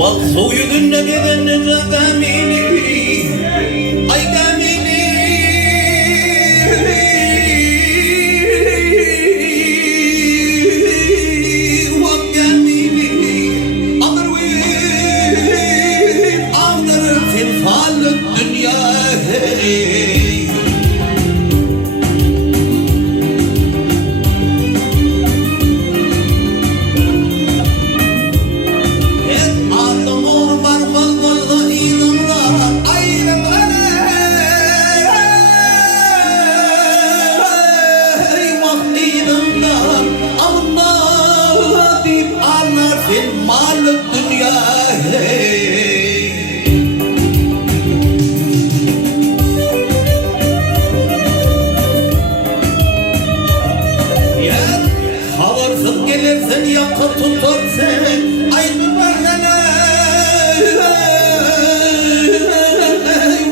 وصويد النبي جميلي أي جميلي وجميلي أمروين أقدر في فعل الدنيا مال الدنيا يا خبر gelirsen yakıp tutarsın aynı bana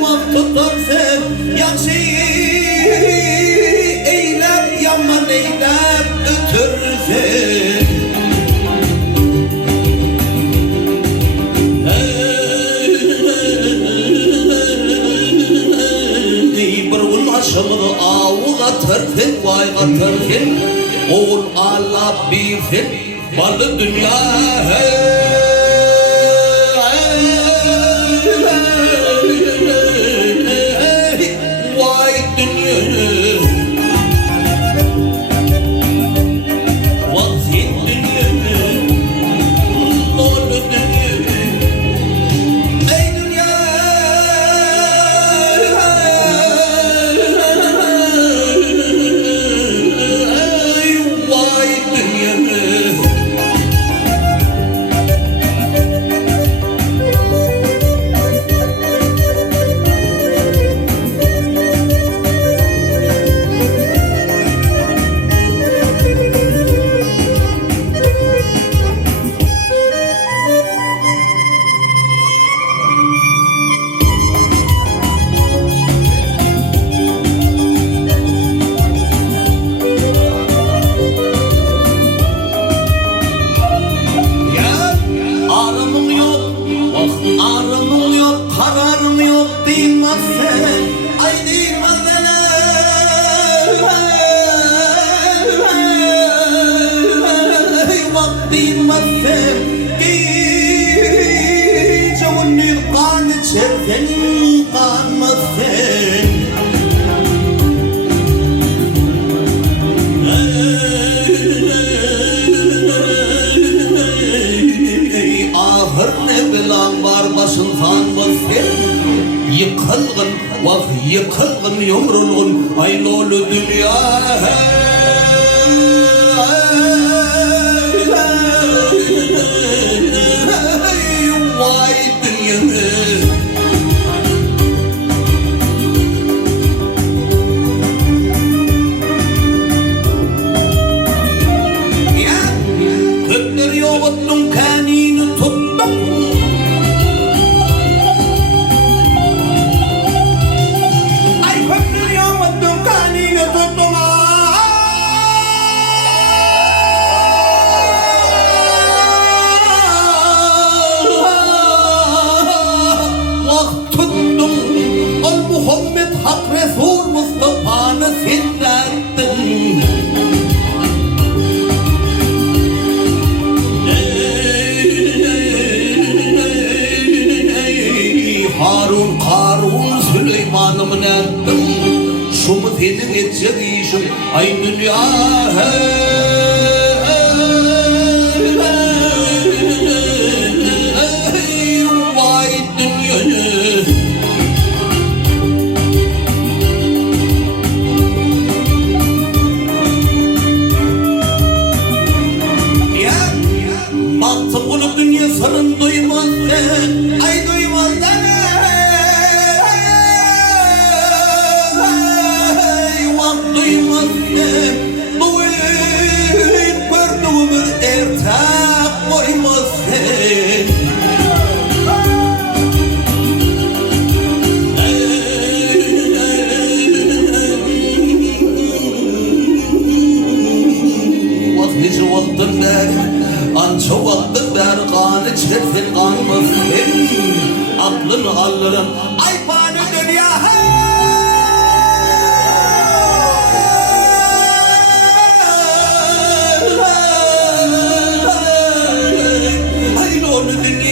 vakt tutarsın yakşı eylem yaman eylem ötürsün Şamını ağula tırfın vayga tırfın oğul ala bifin balı dünya vay dünya vazin dünya oğlu dünya ey dünya yıkılgın vah yıkılgın yumrulgun aynolu dünya vay dünya ya kökler yoğuttun kanini tuttun Muhammed Hak Resul Mustafa'nı sinirlendim Harun Karun Süleyman'ımın ettim şu mu senin edecek işin ay dünya vay dünya Bunu dünya sarın duymaz ay duymaz vak duymaz duyup gördüğümü ertak koymaz vazgeçi valdın Anca vaktin berkanı çetin kanmasın Aklını alırım ay bana dünya Ay onu dünya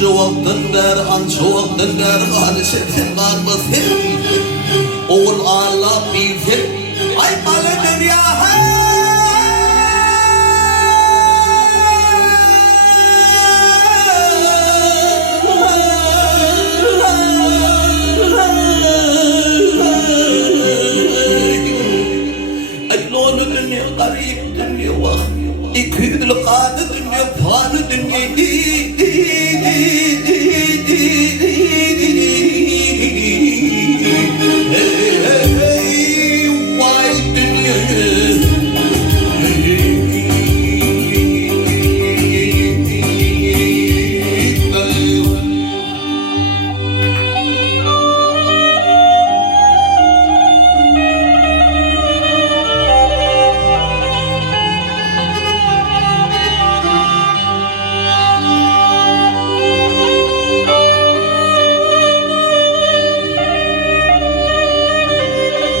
Nice vaktin ber anca vaktin berkanı çetin kanmasın Oğul Allah bilsin ay bana dünya ay lonu dünya garip dünya vah İkidli kadı dünya fanı dünya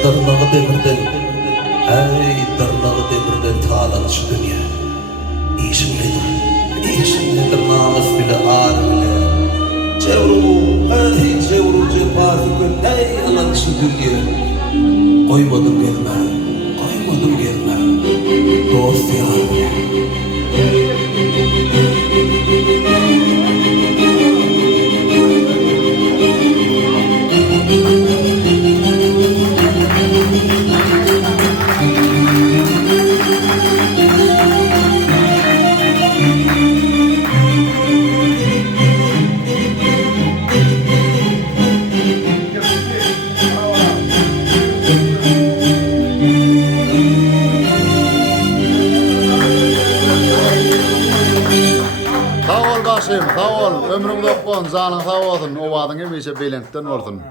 Tırnağı demirden, ey tırnağı demirden tağlanış dünya İşim nedir namus bile ağır bile Cevru cepası gün, ey alanış dünya Koymadım gelme Dost yar Sağ ol, ömrün dokun, canın sağ olsun, ovadın emeşe belentden olsun.